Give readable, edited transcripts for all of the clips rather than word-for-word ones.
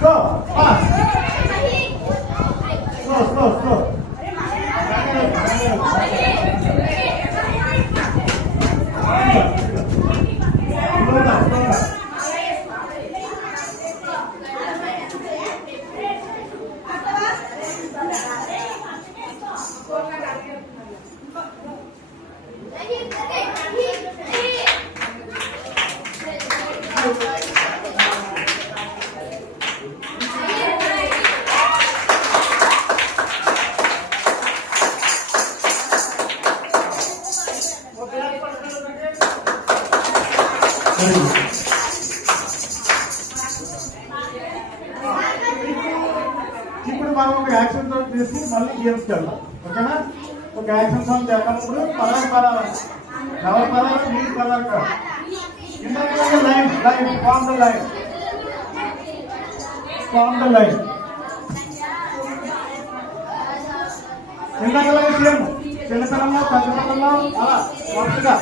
Go. Fast. Slow, slow, slow. ఇప్పుడు మనం ఒక యాక్షన్ సాంగ్ చేసి మళ్ళీ గేమ్స్కి వెళ్దాం. ఓకేనా? ఒక యాక్షన్ సాంగ్ చేద్దామప్పుడు పదాలు పదాలు ఎవరి పదాలు మీరు పదాలు కాదు. ఇందాక line line form the line form the line ఇందాక సేమ్ చిన్నతనంలో పెద్దతనంలో అలా వరుసగా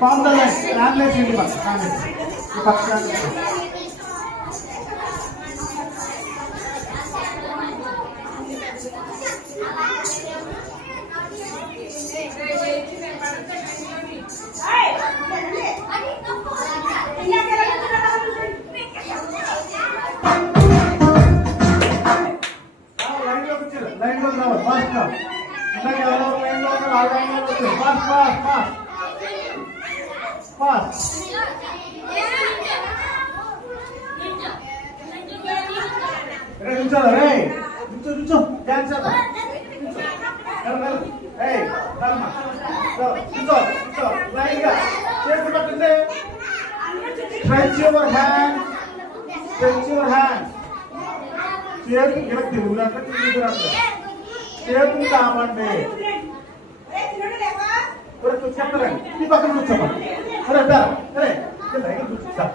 ఫార్మ్ ద లైన్ ట్రాన్స్లేట్ చేయండి. ఈ పక్క లైన్ లో రావాలి ఫాస్ట్ గా. ఇందాక ఎవరో లైన్ లో ఉన్నారు, ఆ లైన్ లో వచ్చారు. Fast fast fast fast. రే నిల్చోరా, రే నిల్చో నిల్చో డాన్స్ చేద్దాం. లైన్ గా చేతులు పట్టింది. Stretch your hand, stretch your hand. చేతులు ఇలా తిరుగులాంటే తిరుగుతున్నట్లు చేతులు కామండి. చెప్తారండి ఈ పక్కన కూర్చోమండి. సరే సరే కూర్చో.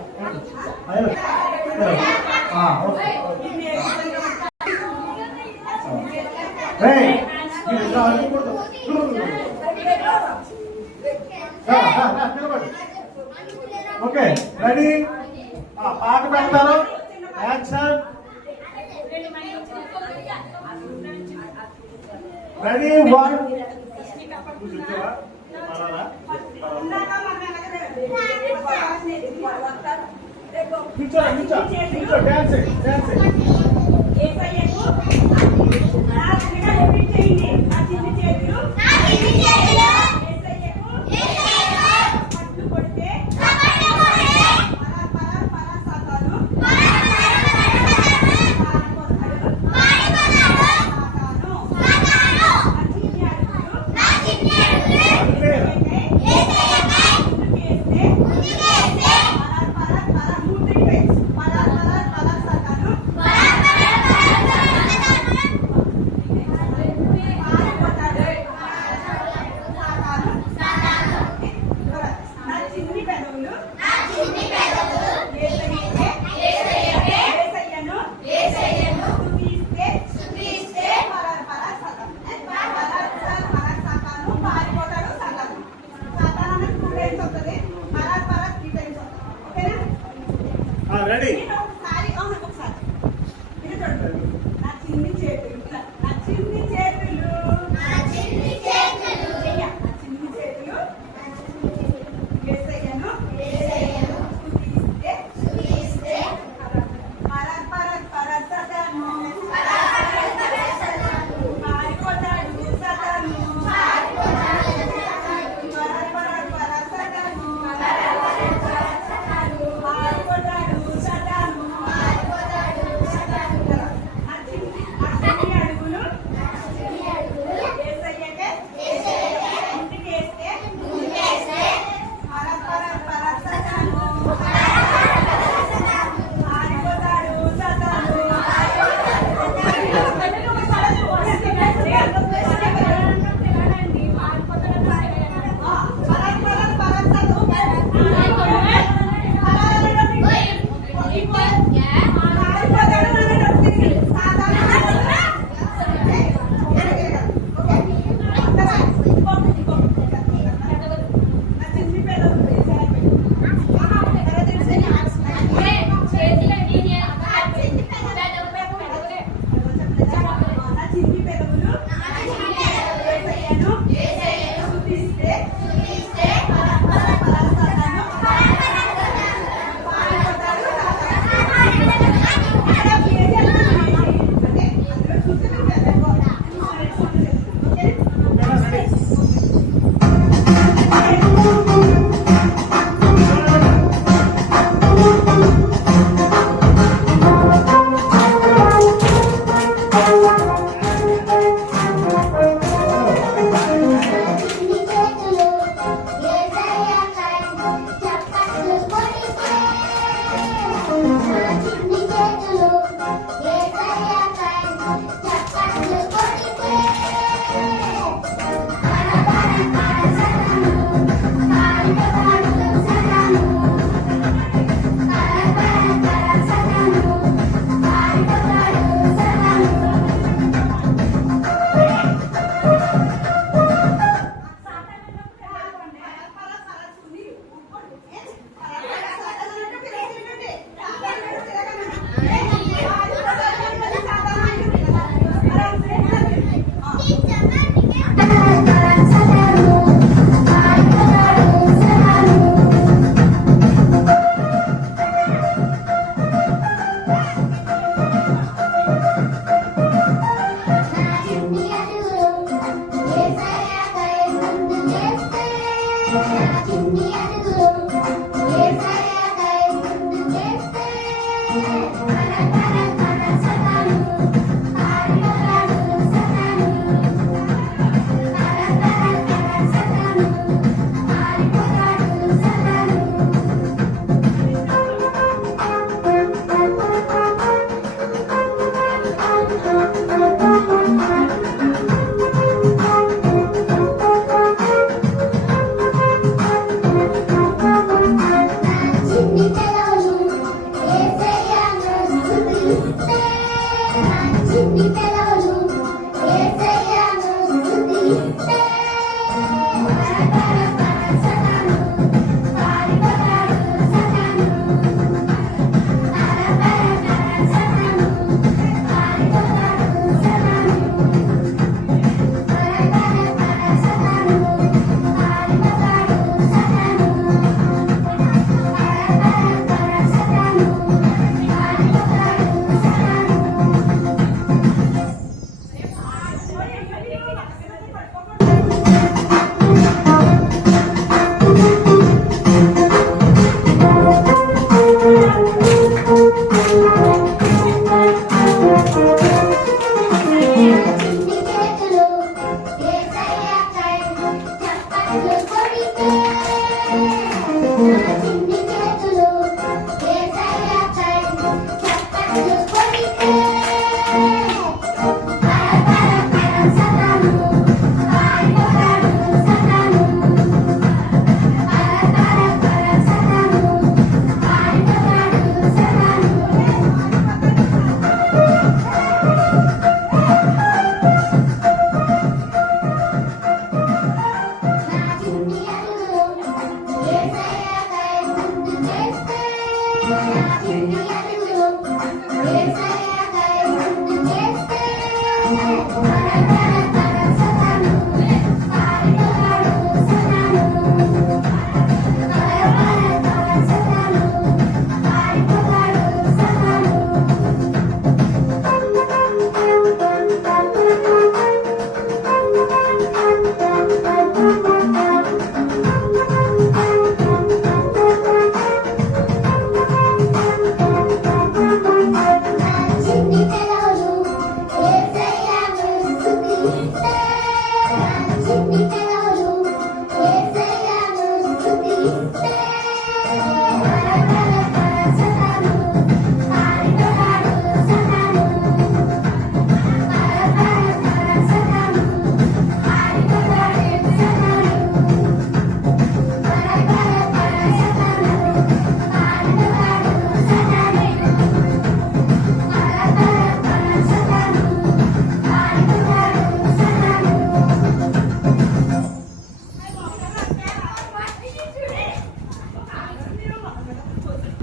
Okay ready? పాట పెడతారు. యాక్షన్. రెడీ? వన్. కూర్చో డాన్స్ డాన్స్. రెడీ?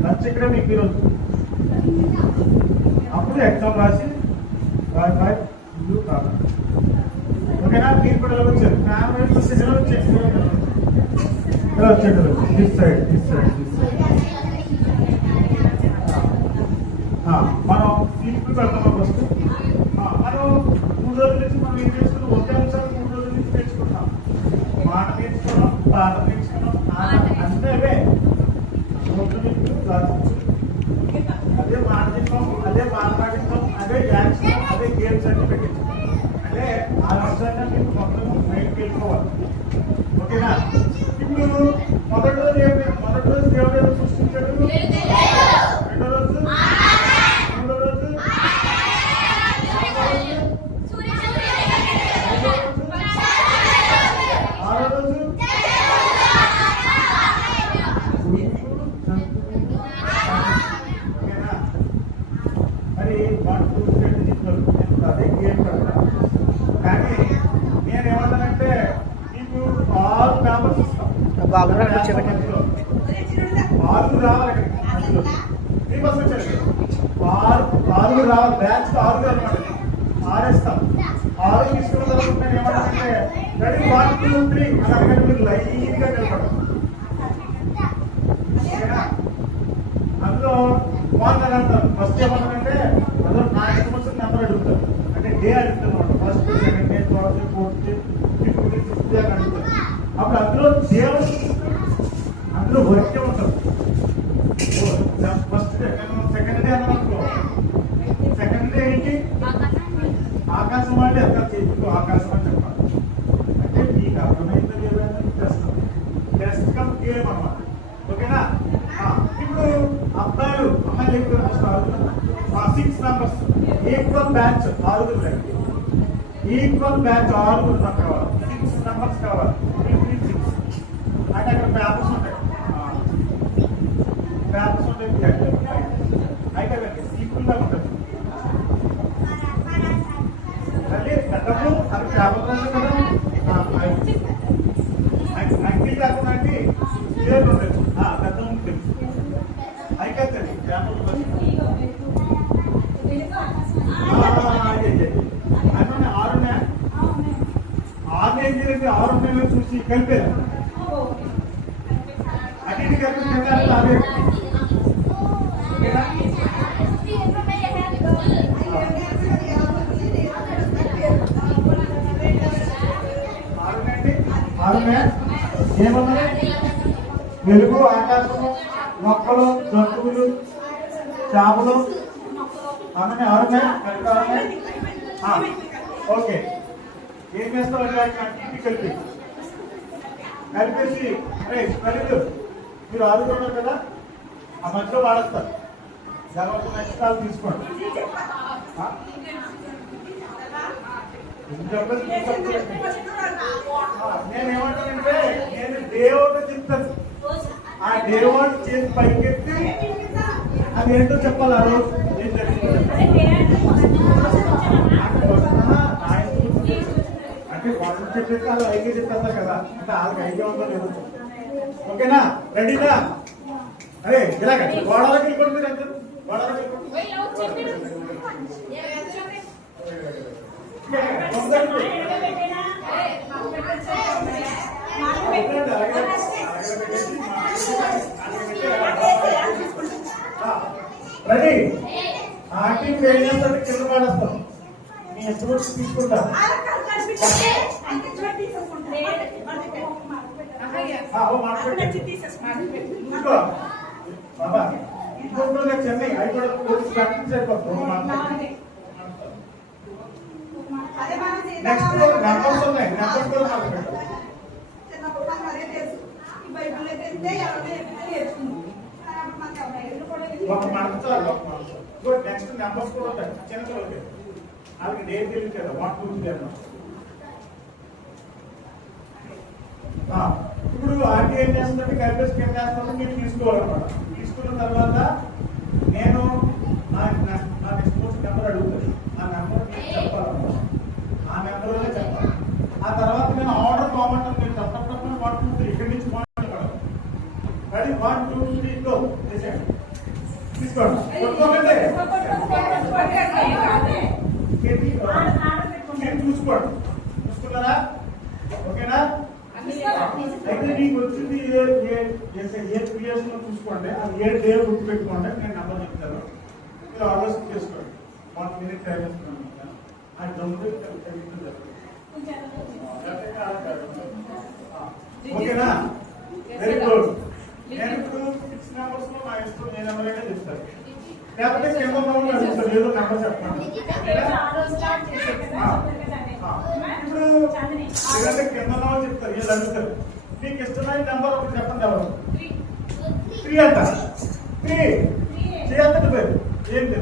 లంచ్ ఇక్కడే మీకు ఈరోజు అప్పుడు ఎగ్జామ్ రాసి బాయ్ బాయ్ ఇల్లు కాదు ఓకేనా. మీరు కూడా ఎలా వచ్చారు ఫ్యామిలీ వచ్చి ఎలా వచ్చారు ఎలా వచ్చాడు this side this side this side మనం తీసుకుని పెడతాం ఫస్ట్. మనం 3 రోజుల నుంచి మనం ఏం చేసుకున్నాం, ఒకే అంశాలు 3 రోజుల నుంచి నేర్చుకుంటాం. మాట నేర్చుకున్నాం, పాట నేర్చుకున్నాం, అంటే అవే అదే మాట చెప్పాం, అదే పాట పాటిస్తాం, అదే డ్యాన్స్, అదే గేమ్స్ అన్ని పెట్టించాం. అంటే ఆ అంశాన్ని మీకు మొత్తం మైండ్కి వెళ్ళిపోవాలి. ఓకేనా? ఇప్పుడు మొదటి రోజు దేవుడు ఏమో సృష్టించాడు, రెండో రోజు, మూడో రోజు, ఆరో రోజు మరి 1, 2, 3 చెప్తారు. అదే గేమ్ కదా. కానీ నేనేమంటానంటే మీకు 6 పేపర్స్ ఇస్తాం. 6 రావాలి ఇక్కడికి మధ్యలో 3 బస్సు వచ్చారు. 6 రావాలి, బ్యాచ్ 6 అనమాట. 6 ఇస్తాం. 6 తీసుకున్న తర్వాత నేను ఏమంటానంటే రెడీ 1, 2, 3 అని అడగండి. మీరు లైన్గా నిలబడాలి. అందులో వాళ్ళు అంటారు. ఫస్ట్ ఏమంటారంటే అందులో నా ఇష్టం నెంబర్ అడుగుతారు. అంటే డే అడుగుతారు. First, second day, third day, fourth day, fifth day, sixth day అని అడుగుతారు. అప్పుడు అందులో వర్కే ఉంటుంది. ఫస్ట్ డే, సెకండ్ డే అన్నమాట. సెకండ్ డే ఏంటి? ఆకాశం అంటే ఎక్కడ చేతితో ఆకాశం అని చెప్పాలి. అంటే మీకు అర్థమైందో లేదని టెస్ట్ కమ్ గేమ్ అన్నమాట. ఓకేనా? ఇప్పుడు అబ్బాయిలు అమ్మాయిలు ఎక్కువ 6 మెంబర్స్ ఈక్వల్ బ్యాచ్ 6 రండి. ఈక్వల్ బ్యాచ్ 6 నాకు కావాలి. 6 మెంబర్స్ కావాలి. 3, 6 అంటే అక్కడ పేపర్స్ ఉంటాయి. పేపర్స్ ఉంటాయి. అయితే ఈక్వల్గా ఉంటుంది. మళ్ళీ పెద్దప్పుడు అది పేపర్ కదా. అంకిల్ కాకుండా అంటే పేరు ఉంటుంది. పెద్ద ఉంటుంది. అయితే పేపర్ అంటే 6 ఏం చేయాలి? 6 చూసి కలిపారు. అన్నింటి కలిపి అదే. ఏమన్నా వెలుగు, ఆకాశము, మొక్కలు, జంతువులు, చేపలు అన్నీ 6 ఓకే. ఏం చేస్తావు? కలిపి కలిపేసి అరే ఖరీదు మీరు 6 ఉన్నారు కదా, ఆ మధ్యలో వాడేస్తారు. తర్వాత నెక్స్ట్ కాల్ తీసుకోండి. నేనేమంటానంటే నేను దేవుడు చెప్తాను. ఆ దేవుడు చేసి పైకెత్తి అది ఏంటో చెప్పాలి. ఆ రోజు ఏం జరిగింది అంటే వాళ్ళు చెప్పేసి వాళ్ళు ఐక్య చెప్తారు కదా. అంటే వాళ్ళకి ఐక్య ఉందో లేదు. ఓకేనా? రెడీనా? అరే ఇలాగ గోడలకి వెళ్ళిపోండి. మీరు అందరూ గోడలకి రెడీ? ఆంటీ ఏం చేస్తాడు? కింద పాడేస్తాం. మీ ఎప్పుడు తీసుకుంటాం. బాబా ఇంకొక చెన్నై అయిపోయి ప్రాక్టీస్ అయిపోతుంది. నెక్స్ట్ నెంబర్స్ ఉన్నాయి. నెంబర్స్ కూడా మాట్లాడతాం. ఒక మనసు నెక్స్ట్ నెంబర్స్ కూడా ఉంటాయి. చిన్నపిల్లలకి వాళ్ళకి డేట్ తెలియదు కదా. 1, 2, 3 ఇప్పుడు ఆర్టీ ఏం చేస్తుందంటే కలిపేసి ఏం చేస్తామో మీరు తీసుకోవాలన్నమాట. తీసుకున్న తర్వాత నేను నా నెక్స్ట్ నెంబర్ అడుగుతాను. ఆ నెంబర్ నేను చెప్పాలన్నమాట. ఆ నెంబర్లోనే చెప్పాలి. ఆ తర్వాత నేను ఆర్డర్ కావాలంటే మీరు తప్పకుండా 1, 2, 3 ఇక్కడి నుంచి మాట్లాడగలరు. రెడీ? 1, 2, 3 గో చేసేయండి. తీసుకోండి. చూసుకోండి. చూసుకున్నారా? ఓకేనా? అయితే నీకు వచ్చింది ఏ క్రియేషన్ చూసుకోండి. అది ఏ డే గుర్తు పెట్టుకోండి. నేను నెంబర్ చెప్తాను. మీరు ఆలోచన చేసుకోండి. 1 minute టైం ఇస్తున్నాను. ఆ జంపు ఓకేనా? Very good. నేను ఇప్పుడు 6 numbers లో నా ఇష్టం ఏ నెంబర్ అయినా చెప్తాను. లేకపోతే కింద ఉన్న అడుగుతాను, ఏదో నెంబర్ చెప్పండి. ఇప్పుడు లేదంటే కింద ఉన్న చెప్తారు, ఏదో అడుగుతారు. మీకు ఇష్టమైన నెంబర్ ఒకటి చెప్పండి. ఎవరు 3 అంట? 3 చేయండి పేరు ఏంటి?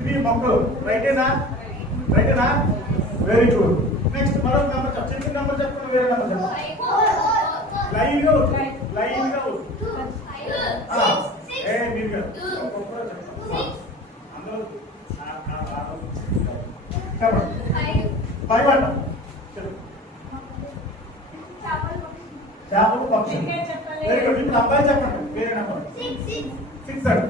3 మొక్కలు. రైటేనా? రైటేనా? Very good. నెక్స్ట్ మరొక నెంబర్ చెప్పండి. నెంబర్ చెప్పండి, వేరే నెంబర్ చెప్పండి. లైన్ గా లైన్ గా మీరు అందరూ చెప్పండి. 5 అంట. చేపలు పక్షి. Very good. ఇప్పుడు అబ్బాయి చెప్పండి, వేరే నెంబర్. 6 అంట.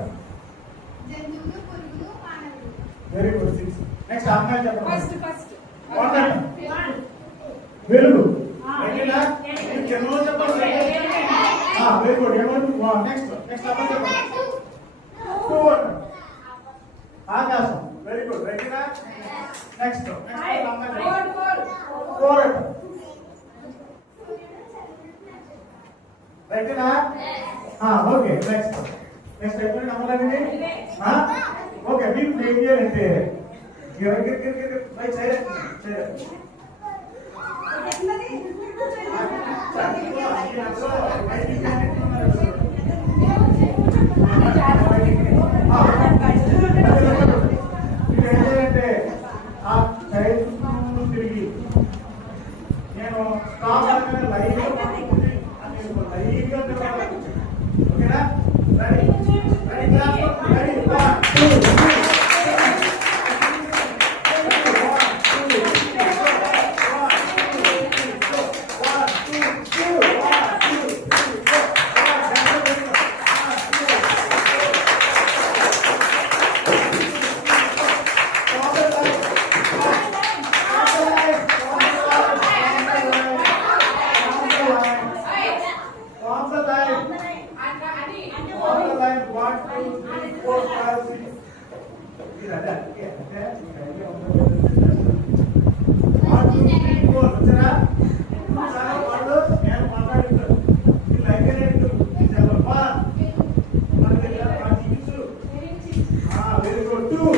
Very good. 6. నెక్స్ట్ అమ్మాయి చెప్పండి. 1 అంట. వెలుగు. చెప్పండి. Very good. నెక్స్ట్ నెక్స్ట్ అమ్మాయి చెప్పండి. 2 అంట. ఆకాశం. Very good. రైటేనా? నెక్స్ట్ నెక్స్ట్ అమ్మాయి 4 అంట. రైటేనా? ఓకే. నెక్స్ట్ నెక్స్ట్ ఎప్పుడు నమ్మలేదండి. ఓకే. మీకు ఏం చేయాలంటే ఏంటంటే ఆ చైర్ తిరిగి నేను స్టాప్ లైవ్ ఓకేనా? రెడీ రెడీ రెడీ 1 2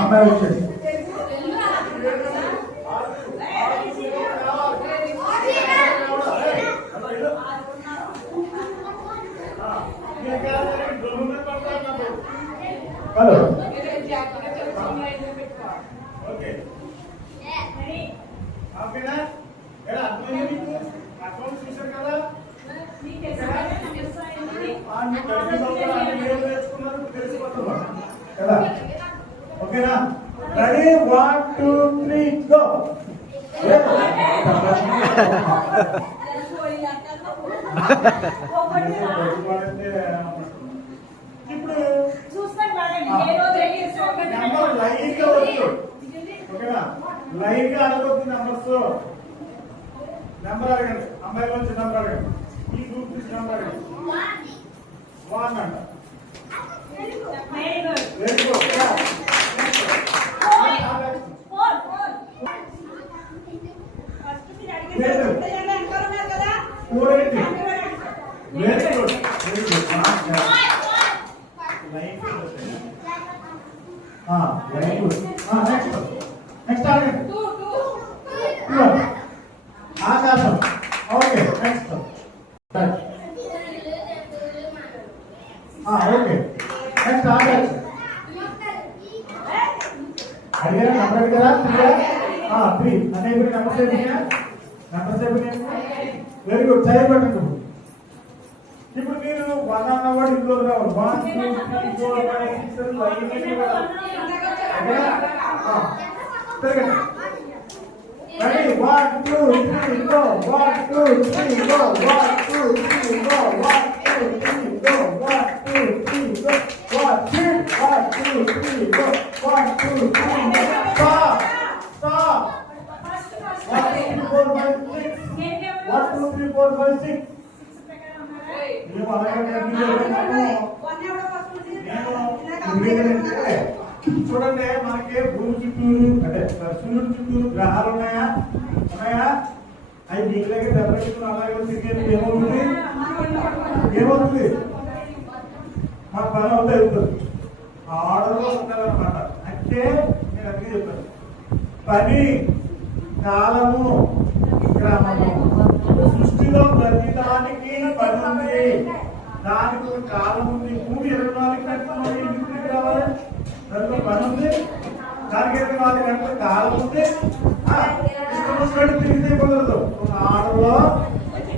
అమ్మాయి వచ్చేసి హలో ఓకే ఓకేనా? ఎలా అర్థమైంది మీకు? అకౌంట్ చూసారు కదా? కదా? ఓకేనా? Ready 1 2 3 go. ఇప్పుడు నెంబర్ లైన్ గా వచ్చు. ఓకేనా? లైన్ గా అడగొద్దు నెంబర్స్. నెంబర్ అడగండి. అమ్మాయి వచ్చి నెంబర్ అడగండి. ఈ గ్రూప్ నుంచి నెంబర్ అడగండి. 1 అంట. Very good. నెక్స్ట్ ఆకాశం. ఓకే. Next okay. నెక్స్ట్ ఆకాశం అడిగారా? నెంబర్ అడిగారా? 3 అనే నెంబర్ చెప్పినా నెంబర్ చెప్పిన వెరీ గుడ్. చదివి పెట్టండి. ఇప్పుడు మీరు వన్ అన్నవాడు ఇంట్లో రావాలి 1 2 3 4 5 6 7 8 9 Ready? 1 2 3 go. 1 2 3 go. 1 2 3 go. 1 2 3 go. 1 2 3 go. 1 2 3 go. 1 2 3 go. Stop. Stop. 1 2 3 4 5 6. 1 2 3 4 5 6. ये वाला क्या చూడండి మనకి భూమి చుట్టూరు అంటే సూర్యుడి చుట్టూరు గ్రహాలు ఉన్నాయా ఉన్నాయా అవి నీళ్ళకి దెబ్బతింటున్న అలాగే తిరిగేది ఏమవుతుంది ఏమవుతుంది మన పని అవుతా వెళ్తుంది ఆర్డర్లో ఉండాలన్నమాట అంటే నేను అందుకే చెప్పాను పని కాలము క్రమము సృష్టిలో ప్రతిదానికి పని ఉంది దానికి ఒక కాలం ఉంది భూమి 24 గంటలు ఎందుకు కావాలి దాంట్లో పని ఉంది దానికి 24 గంటల కాలం ఉంది తిరిగితే కుదరదు ఒక ఆటలో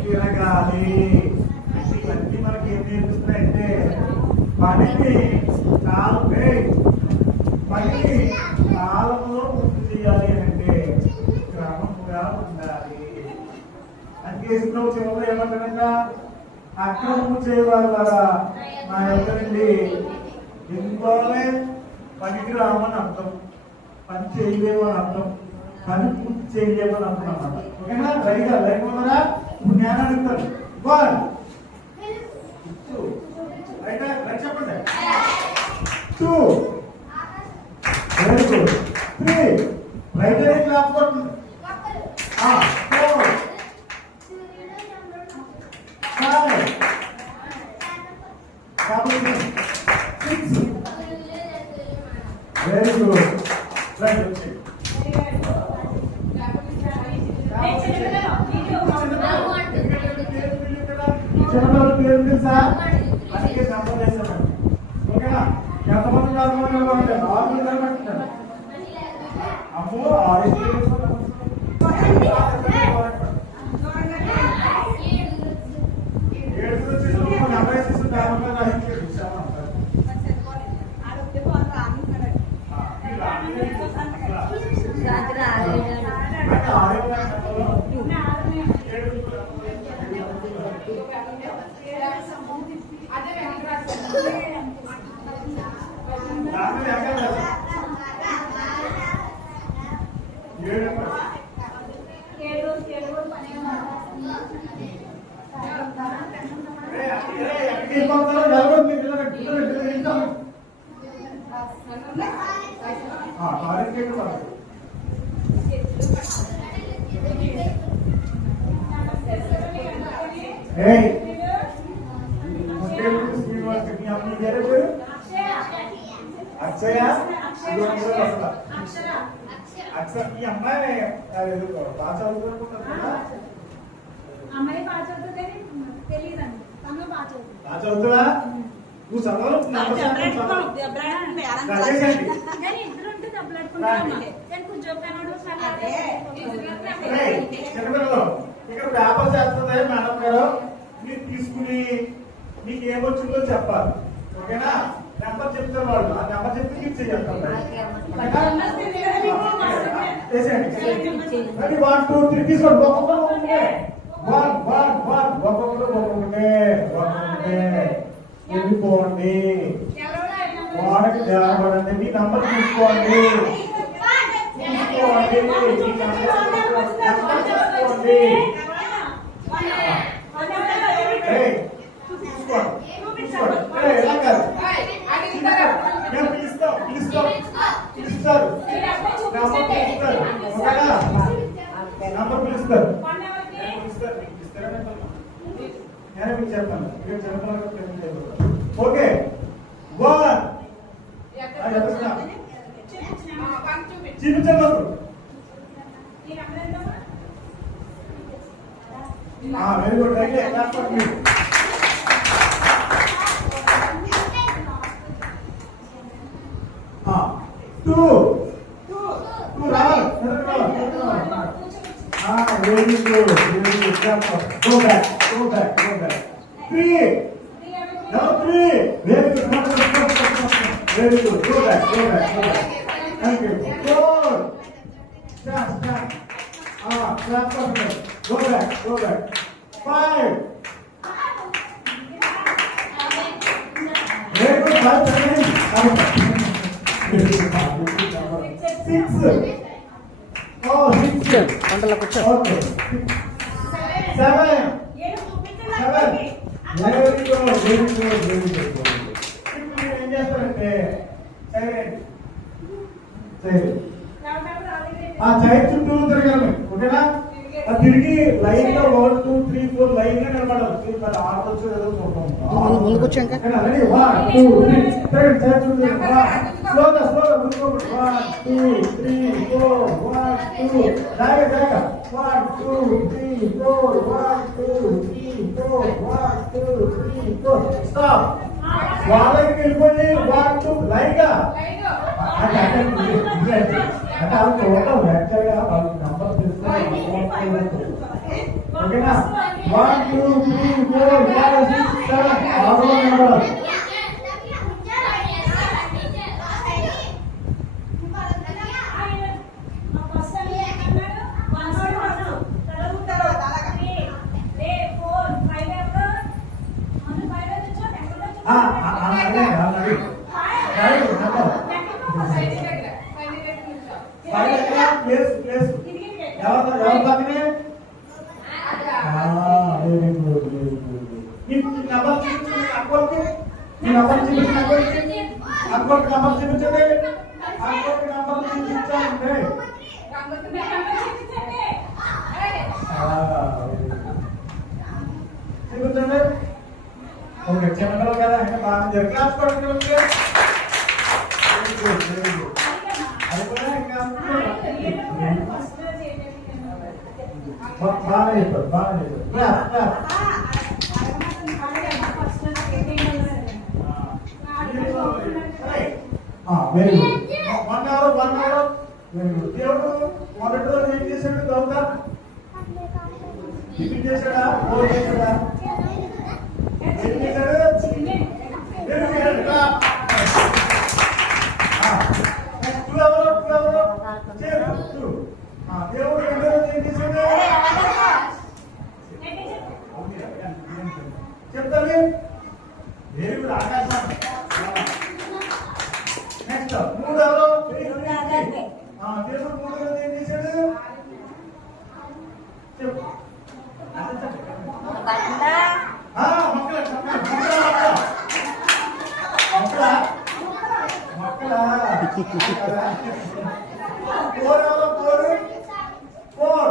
తిరగాలి ఇవన్నీ మనకి ఏం నేర్పిస్తున్నాయంటే పనికి కాలం పనికి కాలంలో పూర్తి చేయాలి అంటే క్రమంగా ఉండాలి అందుకే చివరిలో ఏమంటారంట అక్రమము చేయవాళ్ళ నా ఎవరండి ఇంట్లోనే పనికి రామని అర్థం పని చేయలేమని అర్థం పని పూర్తి చేయలేమని అర్థం అన్నమాట ఓకేనా రైగా లేకుండా ఇప్పుడు నేను అడుగుతాను 1 2 చెప్పండి 2 వెరీ గుడ్ 3 రైట్ క్లాప్ కొట్టండి 4 5 6 వెరీ గుడ్ రైట్ వచ్చి చిన్నపిల్లల పేరు తెలుసా అందుకే సంప్రదించాను ఓకేనా ఎంతమంది అమ్మో ఇక్కడ పేపర్ చేస్తుంది మేడం గారు మీరు తీసుకుని మీకు ఏమొచ్చిందో చెప్పాలి ఓకేనా నెంబర్ చెప్తారు వాళ్ళు ఆ నెంబర్ చెప్తే మీరు చేయాలి 1 2 3 తీసుకోండి ఒక్కొక్కటే వెళ్ళిపోండి వాడికి తెలబడండి మీ నంబర్ తీసుకోండి పిలుస్తారు నంబర్ పిలుస్తారు నేను మీకు చెప్తాను ఓకే చూపించండి వెరీ గుడ్ అయితే 2 రావాలి very good go back 3 Number 3. Very good. Very good. Go back. Thank you. 4. Stand. Clap for her. Go back. 5. Very good. 5 seconds. 6. Oh, 6. Okay. 7. Very good. ఇప్పుడు ఏం చేస్తారంటే సైలెంట్ చైర్ చుట్టూ తిరగాలి ఓకేనా తిరిగి లైన్ లో 1 2 3 4 లైన్ గా నిలబడాలి ఆడవచ్చు ఏదో చూద్దాం ముందు కూర్చోండి రెడీ 1 2 3 చైర్ చుట్టూ స్లోగా 1 2 3 4 1 2 జాగ్రత్త 1 2 3 4 1 2 3 4 1 2 3 4 స్టాప్ వాళ్ళకి వెళ్ళిపోయి 1 2 లైన్ గా అంటే వాళ్ళు చూడటం యాక్చువల్గా వాళ్ళకి నంబర్ తీసుకొని ఓకేనా 1 2 3 4 5 6 7 ఆరో నెంబర్ ఎవరి పక్కనే అక్బర్కి నంబర్ చూపించండి అక్బర్కి నంబర్ చూపించండి చూపించండి ఓకే చిన్నపిల్లలు కదా ఇంకా బాగా జరిగి క్లాస్ పడుతుంది అది కూడా ఇంకా బాగా చెప్పారు very good 1 hour very good దేవుడు మొదటి రోజు ఏం చేశాడు గౌతా టిఫిన్ చేశాడా భోజనం చేశాడా ఏం చేశాడు దేవుడు రెండో రోజు ఏం చేశాడు చెప్తాను వెరీ గుడ్ ఆకాశం నెక్స్ట్ మూడవలో దేవుడు మూడో రోజు ఏం చేశాడు చెప్పు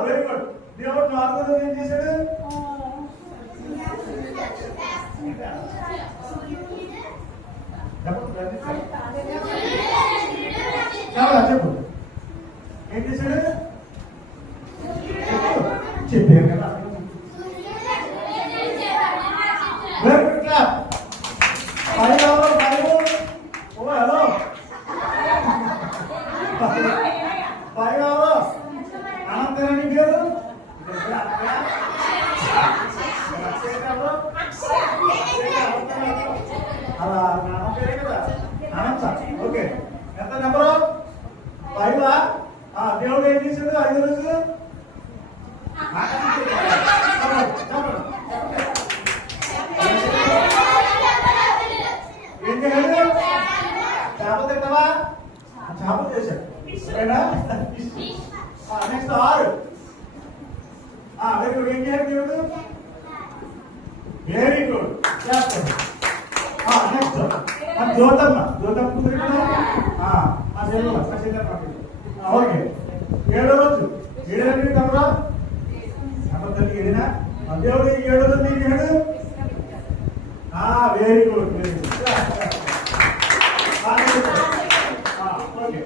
వెరీ గుడ్ దేవుడు నాలుగో రోజు ఏం చేశాడు చెప్పు ఏం చేశాడు చెప్పారు కదా వెరీ గుడ్ క్లాప్ 5 అవర్ 5 ఓ హలో 5 అవర్స్ అనంతరాన్ని పేరు అలా నాన్న పేరే కదా అనంత ఓకే ఎంత నెంబరు 5 దేవుడు ఏం చేశాడు 5 రోజు ఏం చేయాలి చేపలు తింటావా చేపలు చేశాడు నెక్స్ట్ 6 వెరీ గుడ్ ఏం చేయాలి దేవుడు వెరీ గుడ్ చేస్తాడు నెక్స్ట్ జ్యోతమ్మ కుదిరి కదా మా చెల్లెమ్మ ఓకే 7వ రోజు 7 తమరా తల్లి 7నా దేవుడు 7వ రోజు ఏం చేశాడు వెరీ గుడ్ ఓకే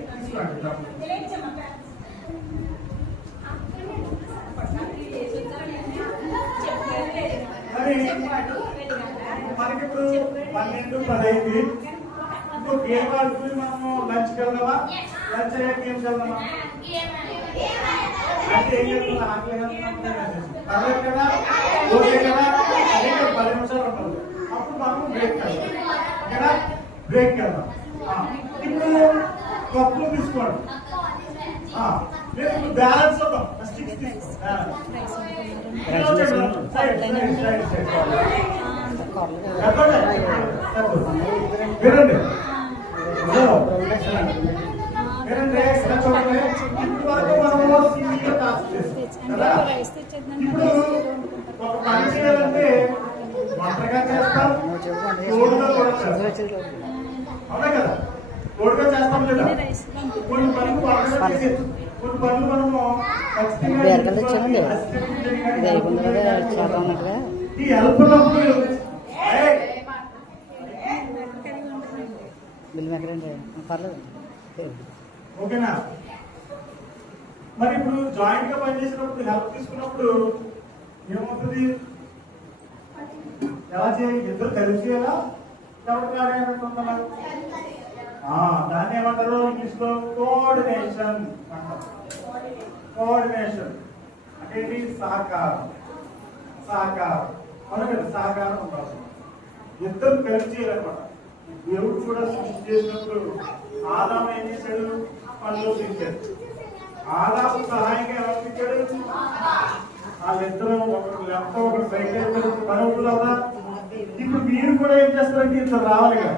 మనకి ఇప్పుడు 12-10 అయింది ఇంకో గేమ్ ఆడుకుని మనము లంచ్కి వెళ్దామా లంచ్ అయ్యాక గేమ్స్ వెళ్దామా అంటే ఏం చేస్తున్నా ఆకలి కదా ఓకే కదా 10 నిమిషాలు ఉంటుంది అప్పుడు మనము బ్రేక్ బ్రేక్ వెళ్దాం. ఇప్పుడు కప్పులు తీసుకోండి. లేదు బ్యాలెన్స్ అవుతాం. స్టిక్స్ వినండి వినండి ఇక్కడ చూడండి. ఇంతవరకు మనము సింగిల్ టాస్క్ చేస్తాం కదా. ఇప్పుడు ఒక పని చేయాలంటే ఒంటరిగా చేస్తాం, తోడుగా కూడా చేస్తాం. అవునా కదా? తోడుగా చేస్తాం లేదా? కొన్ని పనులు ఒంటరిగా చేసేది, కొన్ని పనులు మనము ఖచ్చితంగా ఈ హెల్ప్ ఉన్నప్పుడు ఓకేనా? మరి ఇప్పుడు జాయింట్ గా పనిచేసినప్పుడు హెల్ప్ తీసుకున్నప్పుడు ఏమవుతుంది? ఎలా చేయాలి? ఇద్దరు కలిసి చేయాలా? దాన్ని ఏమంటారు ఇంగ్లీష్ లో? కోఆర్డినేషన్ అంటారు. కోఆర్డినేషన్ అంటే ఏంటి? సహకారం. సహకారం మనకి సహకారం ఉండాలి. ఇద్దరు కలిసి చేయాలన్నమాట. దేవుడు కూడా సృష్టి చేసినప్పుడు ఆదాము ఏం చేశాడు? పనిలో చేశాడు. ఆదాము సహాయంగా ఎలా ఇచ్చాడు? వాళ్ళిద్దరూ ఒకరు లెఫ్ట్ ఒకరు రైట్ వెళ్తారు, పని అవుతుంది కదా. ఇప్పుడు మీరు కూడా ఏం చేస్తారంటే ఇద్దరు రావాలి కదా.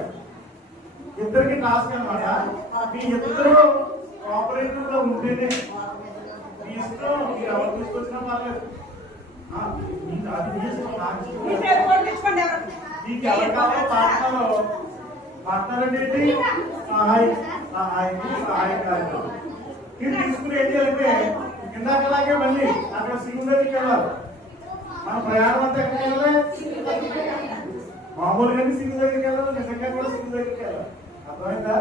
ఇద్దరికి టాస్క్ అనమాట. మీ ఇద్దరు కోఆపరేటివ్ గా ఉంటేనే మీ ఇష్టం. మీరు ఎవరు తీసుకొచ్చినా పర్లేదు. మీకు ఎవరు కావాలో పార్ట్నర్ అంటే సహాయకారి. మీరు తీసుకుని ఏం చేయాలంటే ఇందాకలాగే మళ్ళీ అక్కడ సింగు దగ్గరికి వెళ్ళాలి. మన ప్రయాణం అంతా ఎక్కడికి వెళ్ళాలి? మామూలుగానే సింగు దగ్గరికి వెళ్ళాలి, నిజంగా కూడా సింగు దగ్గరికి వెళ్ళాలి. అర్థమైందా?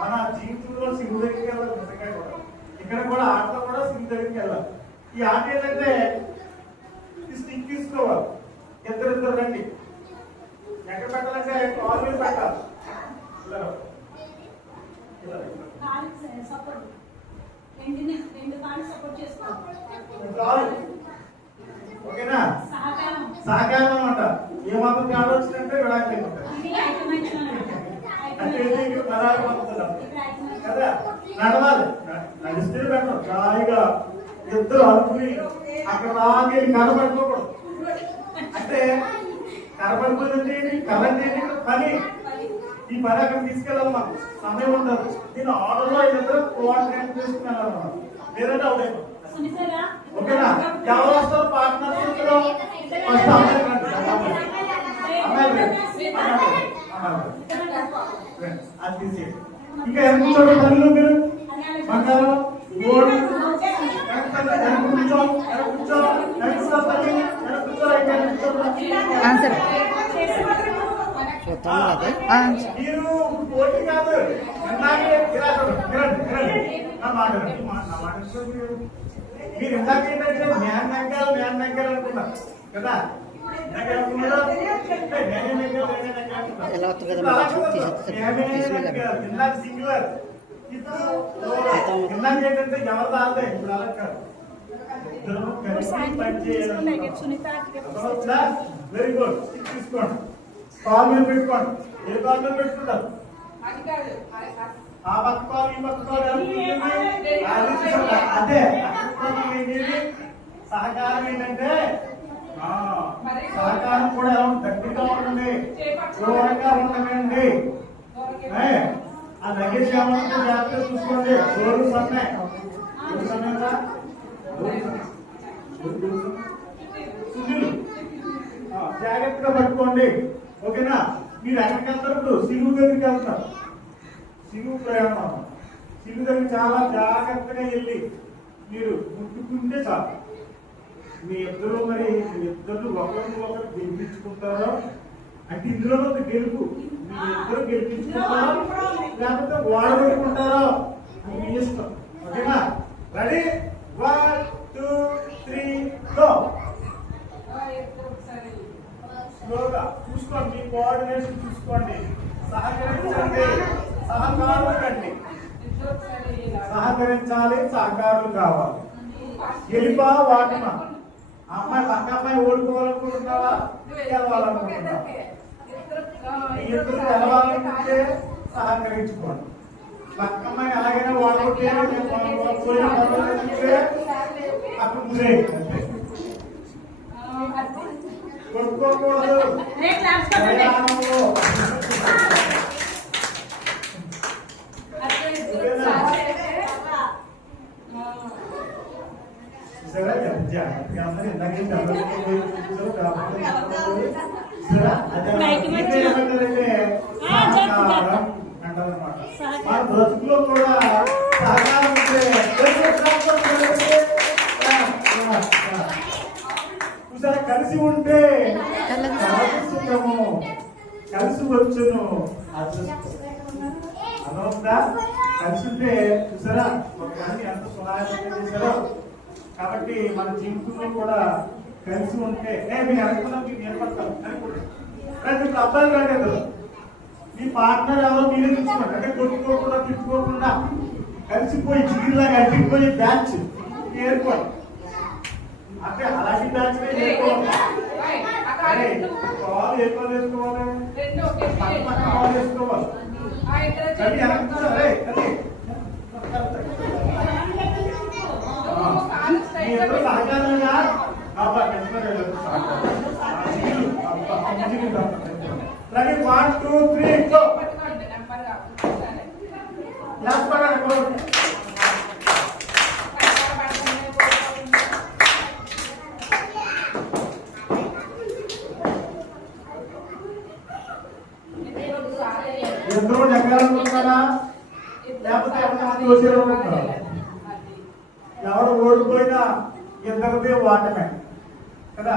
మన జీవితంలో సింగు దగ్గరికి వెళ్ళాలి, నిజంగా కూడా. ఇక్కడ కూడా ఆటలో కూడా సింగు దగ్గరికి వెళ్ళాలి. ఈ ఆట ఏంటంటే స్టిక్ తీసుకోవాలి. ఇద్దరు రండి. ఎక్కడ పెట్టాలంటే కాల్ మీద పెట్టాలి. ఓకేనా? సహకారం అన్నమాట. ఏమాత్రం తేడా వచ్చిందంటే విడాకులు అంటే కదా. నడవాలి. నడిస్తే పెట్టడం హాయిగా ఇద్దరు అనుకుని అక్కడ రాగి కనబడుకోకూడదు. అంటే కనబడిపోయింది కరెంట్ పని. ఈ పని అక్కడ తీసుకెళ్ళాలి. మాకు సమయం ఉండదు. నేను ఆర్డర్లో ఇద్దరు కోఆర్డినేట్ చేసుకుని వెళ్ళాలన్నమాట. లేదంటే అవుతాయి. ఓకేనా? ఎవరు వస్తారు పార్ట్నర్స్? ఫస్ట్ అది తీసేయండి. ఇంకా ఎంత కూర్చోండి పనులు మీరు మంటారు. మీరు పోటీ కాదు. మీరు ఇందాక ఏంటంటే మ్యాన్ నగ్గాలు అనుకున్నారు కదా. ఇందాక సింగులర్, ఇప్పుడు ఇందాక ఏంటంటే ఎవరు తాగుతాయి. ఇప్పుడు అలా కాదు. Very good. తీసుకోండి. కాల్ మీద పెట్టుకోండి. ఏ కాల్ మీద పెట్టుకుంటారు? ఆ పక్క కాల్ ఈ పక్క కాల్ అదే. సహకారం ఏంటంటే సహకారం కూడా ఎలా గట్టిగా ఉంటుంది, దూరంగా ఉండకండి. ఆ లగేజ్ ఏమంటే జాగ్రత్తగా చూసుకోండి. డోర్లు సన్నాయి. జాగ్రత్తగా పట్టుకోండి. ఓకేనా? మీరు ఎక్కడికి వెళ్తారు? సింగు దగ్గరికి వెళ్తారు. సింగు ప్రయాణం. సింగు దగ్గర చాలా జాగ్రత్తగా వెళ్ళి మీరు ముట్టుకుంటే చాలు. మీ ఇద్దరు మరి మీ ఇద్దరు ఒకరికి ఒకరు గెలిపించుకుంటారో అంటే ఇందులో ఒక గెలుపు. మీ ఇద్దరు గెలిపించుకుంటారో లేకపోతే వాడబెట్టుకుంటారో మీ ఇష్టం. ఓకేనా? రెడీ? 1 2 3 గో. స్లోగా చూసుకోండి. మీ కోఆర్డినేషన్ చూసుకోండి. సహకరించండి. సహకారులు కండి. సహకరించాలి. సహకారులు కావాలి. గెలిపా వాటమా? అమ్మాయి పక్క అమ్మాయి ఓడిపోవాలనుకుంటున్నావా? గెలవాలనుకుంటున్నావా? ఇద్దరు తెలవాలంటే సహకరించుకోండి. పక్కమ్మాయి అలాగైనా వాడుకుంటే అక్కడ మురే కొట్టుకోకూడదు. మన బ్రతుకులో కూడా సహకారం ఉంటే చూసారా, కలిసి ఉంటే సుఖము, కలిసి వచ్చును అనవుతా. కలిసి ఉంటే చూసారా ఒక పని ఎంత సునాయాసంగా చేశారో. కాబట్టి మన జీవితంలో కూడా కలిసి ఉంటే మీరు అనుకున్నా మీకు ఏర్పడతారు అనుకుంటే ఇప్పుడు అబ్బాయిలు రాలేదు. మీ పార్ట్నర్ ఎవరో మీరే చూసుకోండి. అంటే కొట్టుకోకుండా తిట్టుకోకుండా కలిసిపోయి జిగిరిలాగా అడ్డిపోయి బ్యాచ్ ఏర్పడి అంటే అలాంటి బ్యాచ్ ఏర్కోవాలి. కాల్ ఏ కాల్ వేసుకోవాలి, పక్క కాల్ వేసుకోవాలి. సహకారంగా రెడీ 1 2 3 గో. లాస్ట్ పడండి గో. ఎందరో జగ్గాలనుకుంటున్నారా లేకపోతే ఎవరు ఎవరు ఓడిపోయినా ఇద్దరిదే వాటమే కదా.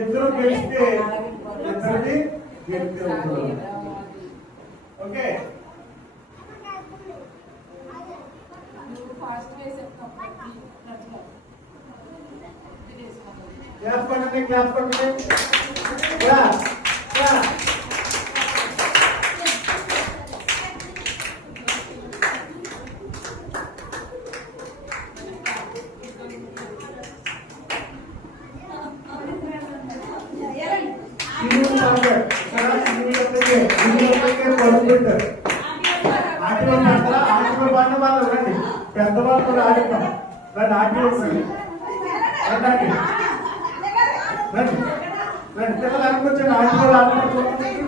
ఇద్దరు గెలిస్తే ఇద్దరిది గెలిస్తే ఓకే. క్లాస్ పట్టండి, క్లాస్ పట్టండి. పెద్దవాళ్ళు కూడా ఆడుతాం రండి. ఆటలు రండి రండి రండి పిల్లలు అనుకొచ్చాను. ఆటలు ఆడతారు,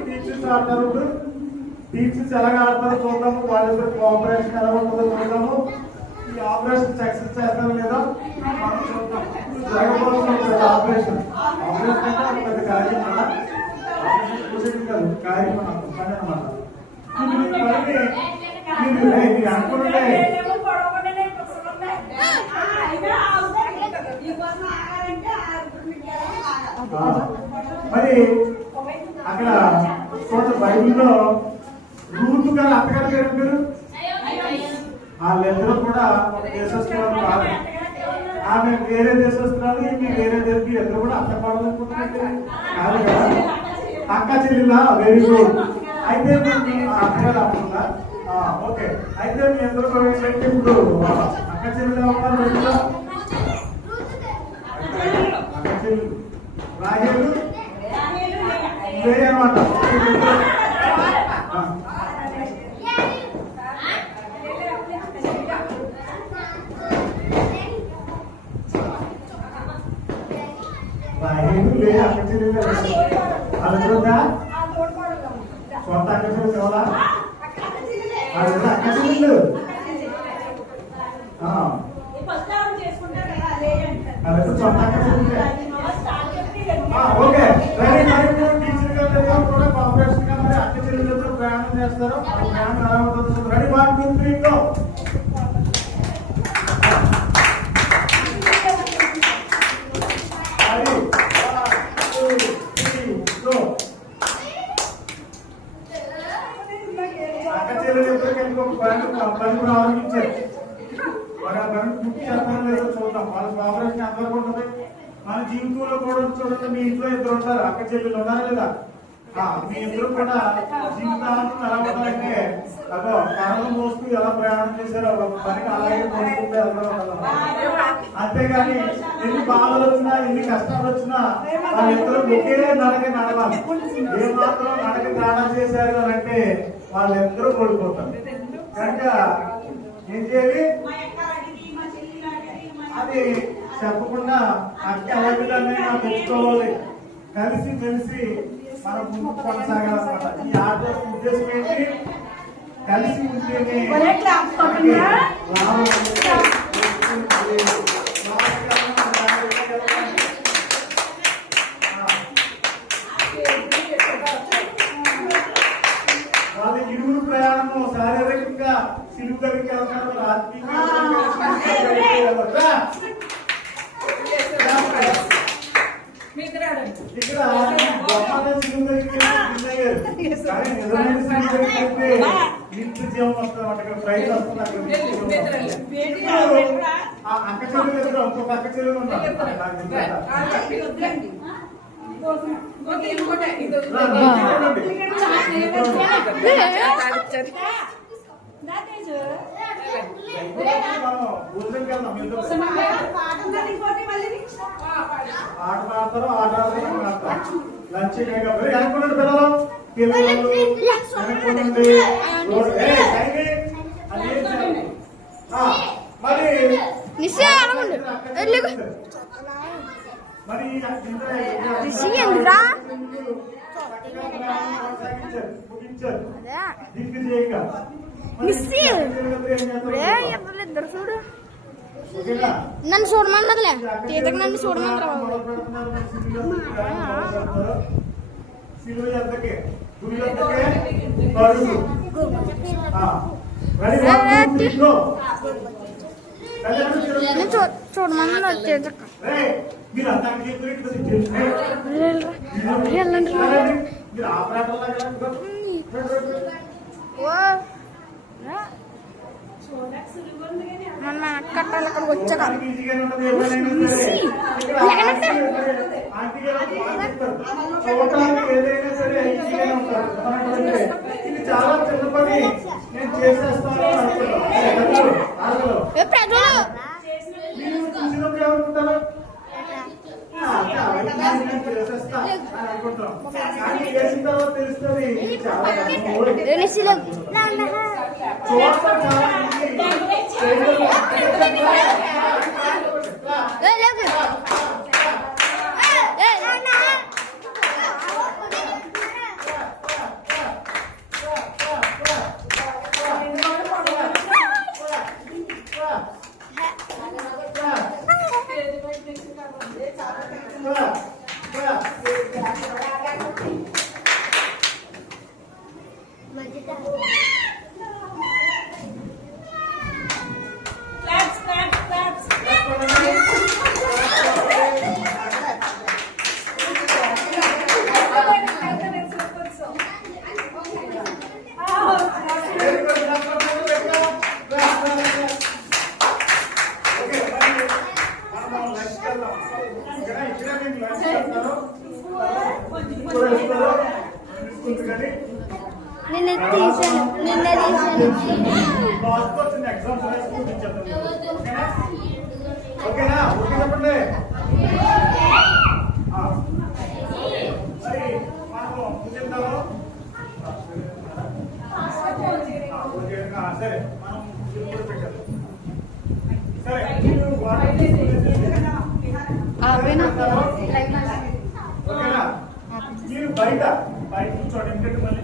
టీచర్స్ ఆడతారు. టీచర్స్ ఎలాగ ఆడతారో చూద్దాము. వాళ్ళిద్దరు కోఆపరేషన్ ఎలా ఉంటుందో చూద్దాము. ఈ ఆపరేషన్ సక్సెస్ చేస్తారో లేదో మనం చూద్దాం. జరగబోతుంది ఆపరేషన్. ఆపరేషన్ అంటే పెద్ద కార్యం కదా. ఆపరేషన్ కాదు, కార్యం పని అన్నమాట. అనుకుంటే మరి అక్కడ చూడండి బైబిల్లో రూతు గారు అత్తగారు పేరు పేరు వాళ్ళిద్దరూ కూడా దేశస్తురాలు కాదు. ఆమె వేరే దేశస్తురాలు, ఈమె వేరే దేశం. ఇద్దరు కూడా అత్త కావాలనుకుంటున్నట్టు కాదు కదా. అక్క చెల్లిలా వెరీ గుడ్. అయితే అత్తగారు అప్పుందా ఓకే. అయితే మీ అందరూ ఇప్పుడు అక్క చెల్లి అవ్వాలి. అక్క చెల్లి రాజేలు వేరే అనమాట. రాజేలు లే అక్క చెల్లి అనుకుంటా సొంత అక్క చెల్లి కావాలా? అక్క చెల్లెలు సొంత అక్క చెల్లి ఓకే. కూడా కాంపిటీషన్ గా మరి అక్క చెల్లెలతో ప్రయాణం చేస్తారు. ప్రయాణం ఎలా ఉంటుంది? Ready 1 2 3 go. అక్క చెల్లెలు ఎప్పటికీ పనులు ఆరంభించారు. మరి ఆ పని పూర్తి చేస్తారో లేదో చూద్దాం. వాళ్ళ కాంపిటీషన్ ఎంతవరకు ఉంటుంది? మన జీవితంలో కూడా చూడండి. మీ ఇంట్లో ఇద్దరు ఉంటారు, అక్క చెల్లెలు ఉన్నారా లేదా? మీ ఇద్దరు కూడా జీవితాంతం ఎలా ఉండాలంటే అదో కర్రలు మోస్తూ ఎలా ప్రయాణం చేశారో ఒక పనికి అలాగే మోసుకుంటే అంతేగాని ఎన్ని బాధలు వచ్చినా ఎన్ని కష్టాలు వచ్చినా వాళ్ళిద్దరూ ఒకే నడక నడవాలి. ఏ మాత్రం నడక తేడా చేశారు అని అంటే వాళ్ళిద్దరూ కోల్పోతారు. కనుక ఏం చేయాలి అది చెప్పకుండా అక్క అలాంటిదాన్ని నాకు తెచ్చుకోవాలి. కలిసి కలిసి మనం ముందుకు కొనసాగాలన్నమాట. ఈ ఆట ఉద్దేశం ఏంటి? కలిసి ఉంటేనే వాళ్ళ ఇరువురు ప్రయాణము శారీరకంగా సిలువు దగ్గరికి వెళ్తున్నారు, ఇక్కడ సిలువు దగ్గరికి కానీ నిజమైన సిలువు దగ్గరికి వెళ్తే నిత్య జీవం వస్తామంట. ఇక్కడ ప్రైజ్ వస్తుంది. అక్క చెల్లెలు ఎదురు ఇంకొక అక్క చెల్లెలు ఉన్నారు. ఆట ఆడతారు, ఆట ఆడతారు. లంచ్ అనుకున్నాడు పిల్లలు మరి చూడు నన్ను చూడమన్నదిలే తీతకు నన్ను చూడమన్నారు. చూడమన్నారు తీతకు మన కట్టాలి అక్కడికి వచ్చాక చాలా చిన్న పని నేను చేసేస్తాను చూసినప్పుడు ఏమనుకుంటారు? చేసేస్తా అని అనుకుంటాం. కానీ చేసిన తర్వాత తెలుస్తుంది చాలా చూడటం చాలా ఓకేనా? ఓకే చెప్పండి. సరే మనము తింటాము. సరే మనం పెట్టాలి. సరే ఓకేనా? మీరు బయట కూర్చోండి. ఎందుకంటే మళ్ళీ